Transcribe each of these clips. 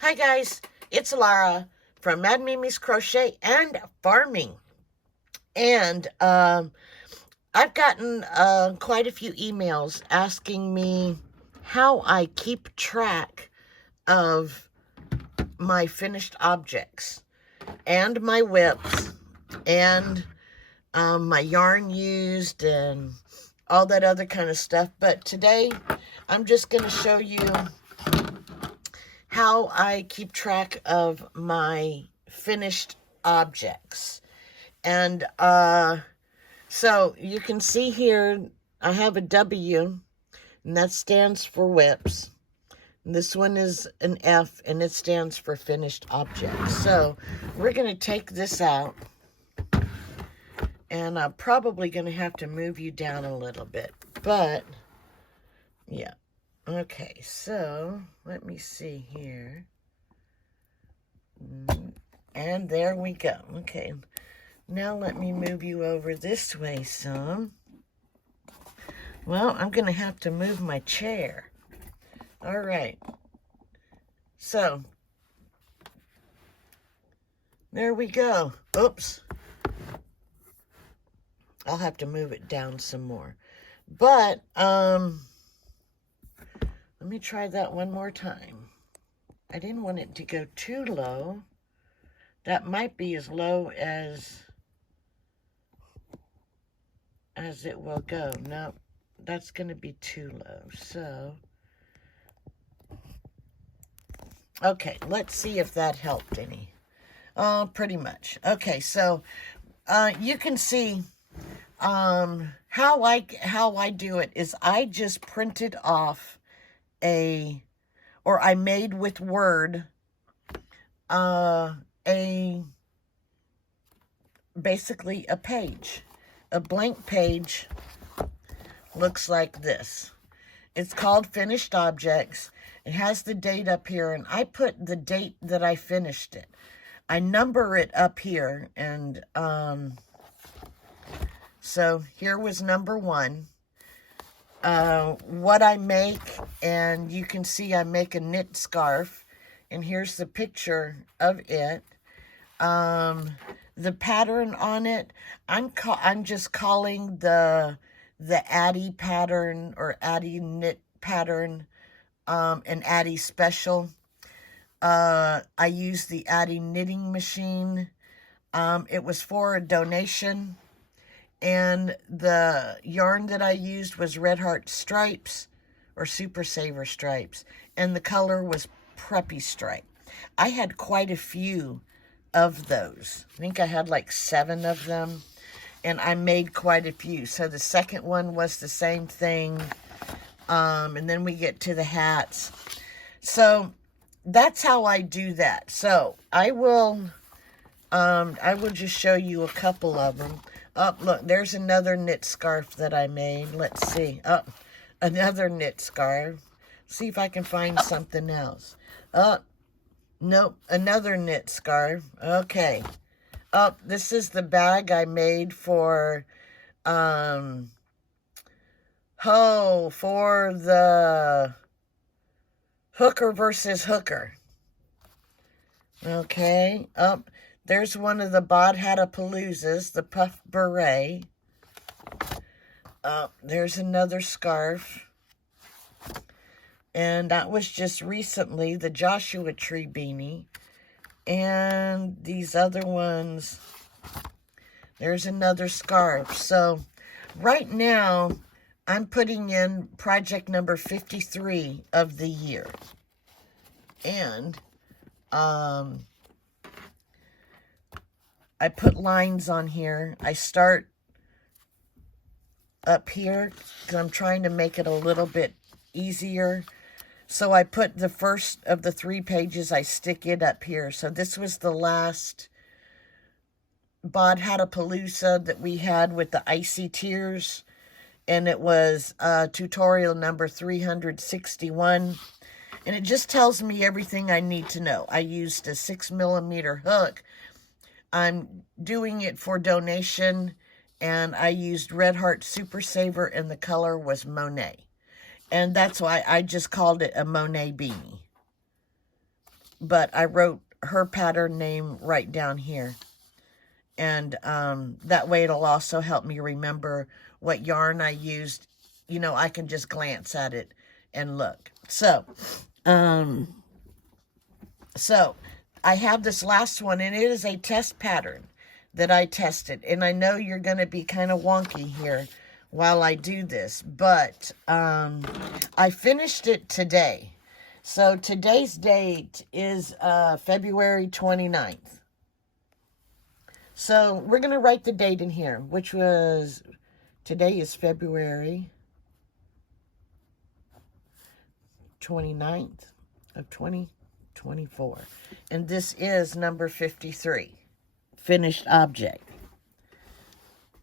Hi guys, it's Lara from madmimiscrochet and farming. And I've gotten quite a few emails asking me how I keep track of my finished objects and my whips and my yarn used and all that other kind of stuff. But today I'm just going to show you how I keep track of my finished objects. And so you can see here, I have a W, and that stands for whips. And this one is an F, and it stands for finished objects. So we're going to take this out, and I'm probably going to have to move you down a little bit. But, yeah. Okay, so let me see here. And there we go. Okay, now let me move you over this way some. Well, I'm going to have to move my chair. All right. So, there we go. Oops. I'll have to move it down some more. But, let me try that one more time. I didn't want it to go too low. That might be as low as it will go. No, that's going to be too low. So, okay, let's see if that helped any. Pretty much. Okay, so you can see how I do it is I just printed off I made with Word basically a page. A blank page looks like this. It's called Finished Objects. It has the date up here, and I put the date that I finished it. I number it up here, and so here was number 1. What I make, and you can see I make a knit scarf, and here's the picture of it. The pattern on it, I'm just calling the Addie pattern or Addie knit pattern an Addie special. I use the Addie knitting machine. It was for a donation. And the yarn that I used was Red Heart Stripes or Super Saver Stripes. And the color was Preppy Stripe. I had quite a few of those. I think I had like 7 of them. And I made quite a few. So the second one was the same thing. And then we get to the hats. So that's how I do that. So I will just show you a couple of them. Oh, look, there's another knit scarf that I made. Let's see. Oh, another knit scarf. See if I can find something else. Oh, nope, another knit scarf. Okay. Oh, this is the bag I made for, for the hooker versus hooker. Okay. Oh, there's one of the Bodhatapaloozas, the puff beret. There's another scarf. And that was just recently, the Joshua Tree beanie. And these other ones, there's another scarf. So right now, I'm putting in project number 53 of the year. And I put lines on here. I start up here because I'm trying to make it a little bit easier. So I put the first of the 3 pages, I stick it up here. So this was the last Bodhatapalooza that we had with the Icy Tears. And it was tutorial number 361. And it just tells me everything I need to know. I used a 6mm hook. I'm doing it for donation, and I used Red Heart Super Saver, and the color was Monet. And that's why I just called it a Monet beanie. but I wrote her pattern name right down here. And that way it'll also help me remember what yarn I used. You know, I can just glance at it and look. So I have this last one, and it is a test pattern that I tested. And I know you're going to be kind of wonky here while I do this, but I finished it today. So today's date is February 29th. So we're going to write the date in here, which was, today is February 29th of 2024. And this is number 53, finished object.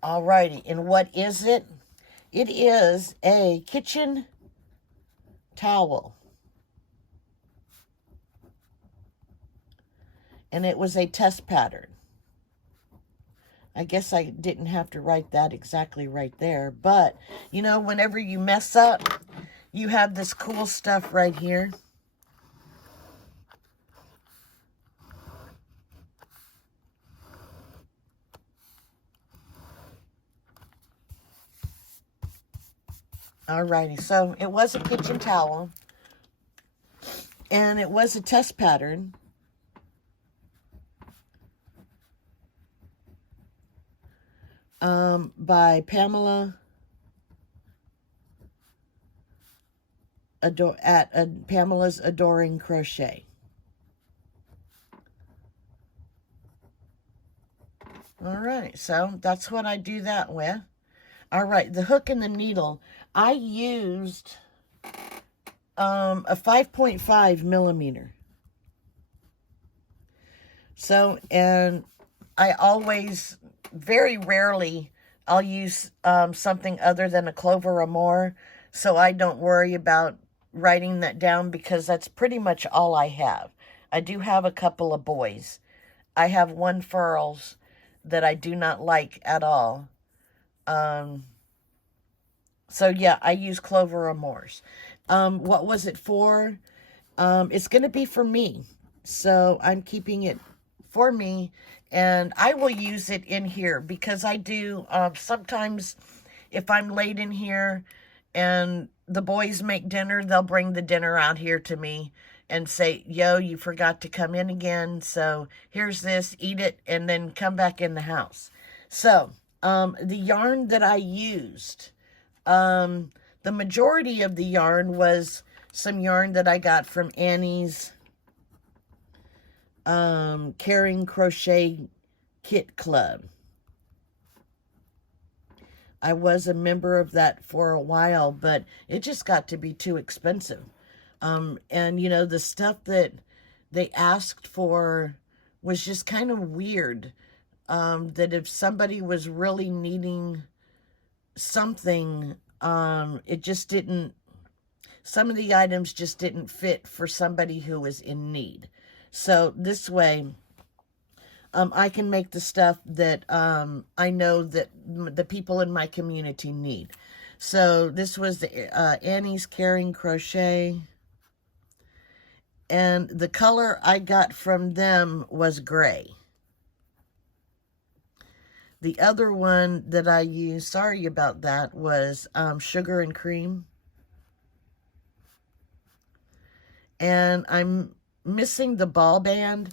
Alrighty, and what is it? It is a kitchen towel. And it was a test pattern. I guess I didn't have to write that exactly right there. But, you know, whenever you mess up, you have this cool stuff right here. Alrighty, so it was a kitchen towel. And it was a test pattern. By Pamela at Pamela's Adoring Crochet. All right, so that's what I do that with. All right, the hook and the needle. I used a 5.5 millimeter. So, and I always, very rarely, I'll use something other than a clover or more, so I don't worry about writing that down because that's pretty much all I have. I do have a couple of boys. I have one furls that I do not like at all. So yeah, I use clover or mores. What was it for? It's going to be for me. So I'm keeping it for me, and I will use it in here because I do sometimes if I'm late in here and the boys make dinner, they'll bring the dinner out here to me and say, yo, you forgot to come in again, so here's this, eat it, and then come back in the house. So the yarn that I used, the majority of the yarn was some yarn that I got from Annie's Caring Crochet Kit Club. I was a member of that for a while, but it just got to be too expensive. And, you know, the stuff that they asked for was just kind of weird. That if somebody was really needing something, it just didn't, some of the items just didn't fit for somebody who was in need. So this way, I can make the stuff that I know that the people in my community need. So this was the Annie's Caring Crochet. And the color I got from them was gray. The other one that I used, sorry about that, was Sugar and Cream. And I'm missing the ball band,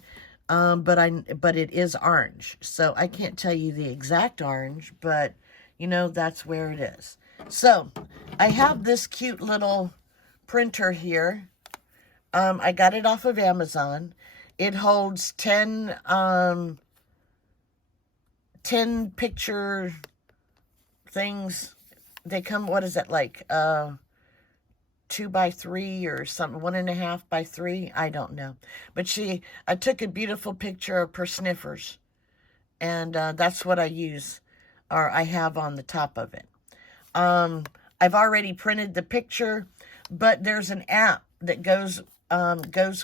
but it is orange. So I can't tell you the exact orange, but you know, that's where it is. So I have this cute little printer here. I got it off of Amazon. It holds 10 picture things. They come, what is that, like 2 by 3 or something, 1.5 by 3, I don't know. But I took a beautiful picture of her sniffers, and that's what I use, or I have on the top of it. I've already printed the picture, but there's an app that goes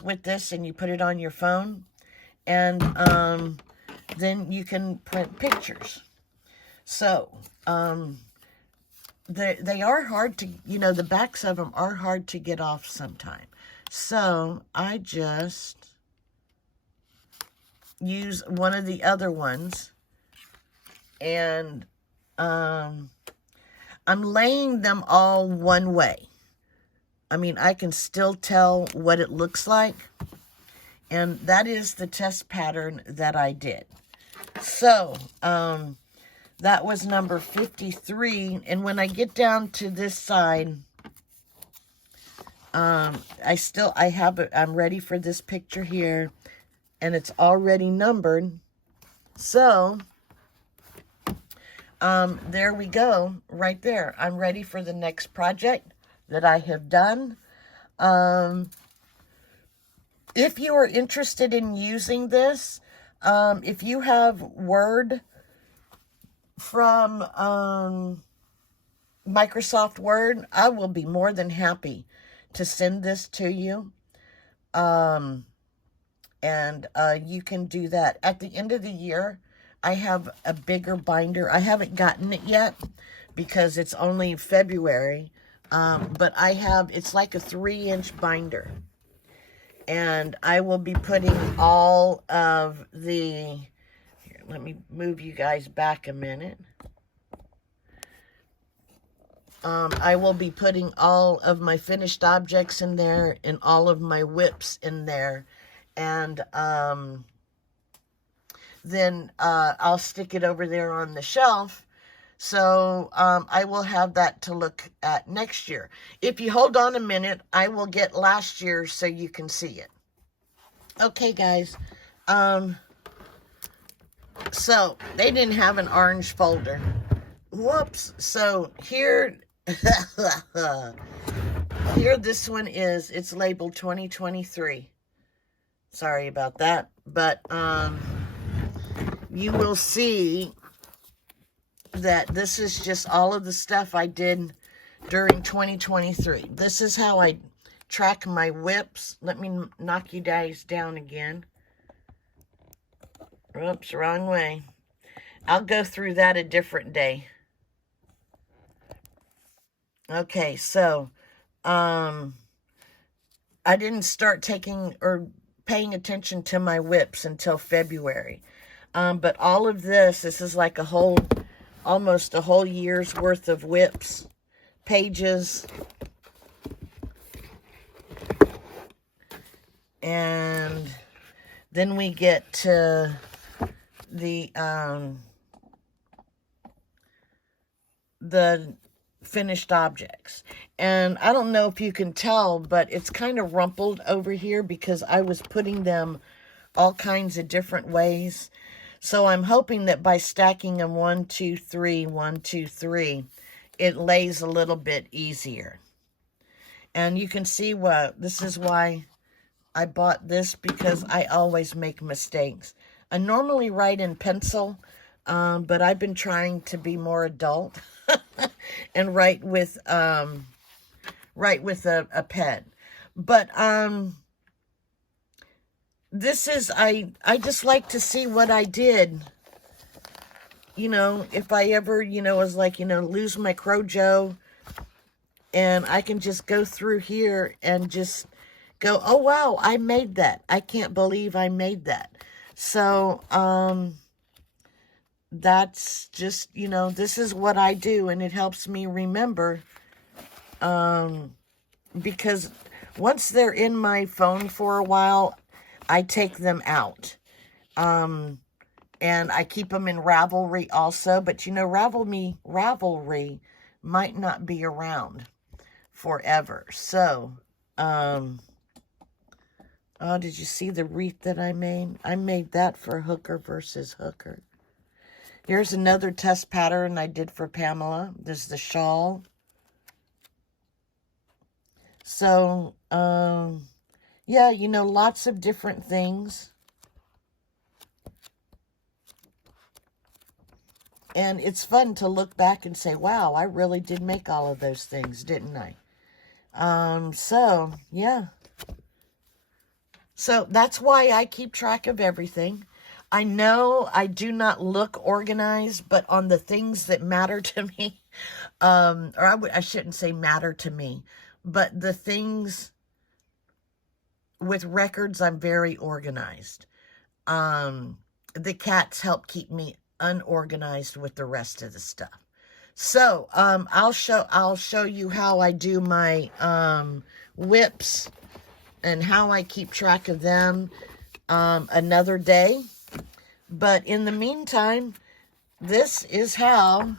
with this, and you put it on your phone, and then you can print pictures. So, they are hard to, you know, the backs of them are hard to get off sometime. So, I just use one of the other ones. And I'm laying them all one way. I mean, I can still tell what it looks like. And that is the test pattern that I did. So, that was number 53. And when I get down to this side, I'm ready for this picture here. And it's already numbered. So, there we go, right there. I'm ready for the next project that I have done. If you are interested in using this, if you have Word from Microsoft Word, I will be more than happy to send this to you. And you can do that. At the end of the year, I have a bigger binder. I haven't gotten it yet because it's only February. But it's like a 3-inch binder. And I will be putting all of the, here, let me move you guys back a minute. I will be putting all of my finished objects in there and all of my whips in there. And then I'll stick it over there on the shelf. So I will have that to look at next year. If you hold on a minute, I will get last year so you can see it. Okay, guys. So they didn't have an orange folder. Whoops. So here, here this one is. It's labeled 2023. Sorry about that. But you will see that this is just all of the stuff I did during 2023. This is how I track my whips. Let me knock you guys down again. Oops, wrong way. I'll go through that a different day. Okay, so I didn't start taking or paying attention to my whips until February. But all of this is like almost a whole year's worth of whips, pages, and then we get to the finished objects. And I don't know if you can tell, but it's kind of rumpled over here because I was putting them all kinds of different ways. So I'm hoping that by stacking them 1, 2, 3, 1, 2, 3, it lays a little bit easier. And you can see this is why I bought this, because I always make mistakes. I normally write in pencil, but I've been trying to be more adult and write with a pen. But this is, I just like to see what I did. You know, if I ever, was like, lose my Crojo, and I can just go through here and just go, oh, wow, I made that. I can't believe I made that. So, that's just, this is what I do, and it helps me remember, because once they're in my phone for a while, I take them out, and I keep them in Ravelry also, but Ravelry might not be around forever. So, oh, did you see the wreath that I made? I made that for hooker versus hooker. Here's another test pattern I did for Pamela. There's the shawl. So, yeah, lots of different things. And it's fun to look back and say, wow, I really did make all of those things, didn't I? So, yeah. So that's why I keep track of everything. I know I do not look organized, but on the things that matter to me, I shouldn't say matter to me, but the things with records, I'm very organized. the cats help keep me unorganized with the rest of the stuff. So, I'll show you how I do my, whips and how I keep track of them, another day. But in the meantime, this is how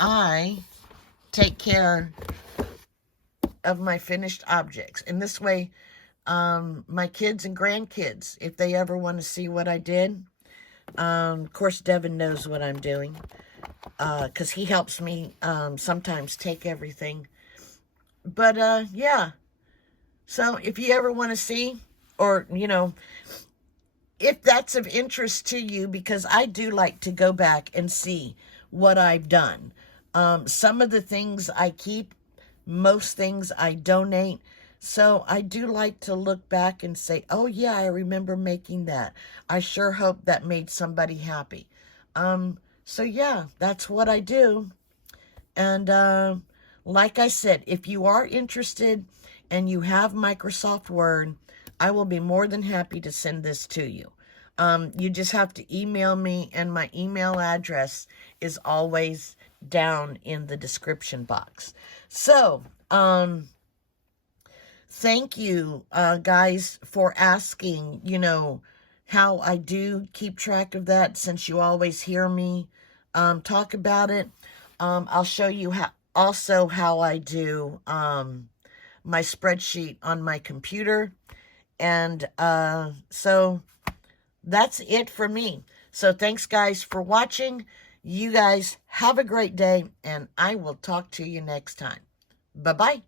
I take care of my finished objects. And this way, my kids and grandkids, if they ever want to see what I did, of course, Devin knows what I'm doing, because he helps me sometimes take everything. But, yeah. So if you ever want to see, or, you know, if that's of interest to you, because I do like to go back and see what I've done. Some of the things I keep, most things I donate. So I do like to look back and say, oh yeah, I remember making that. I sure hope that made somebody happy. So yeah, that's what I do. And like I said, if you are interested and you have Microsoft Word, I will be more than happy to send this to you. You just have to email me, and my email address is always down in the description box. So, thank you, guys, for asking, you know, how I do keep track of that, since you always hear me talk about it. I'll show you also how I do my spreadsheet on my computer. And so that's it for me. So thanks, guys, for watching. You guys have a great day, and I will talk to you next time. Bye-bye.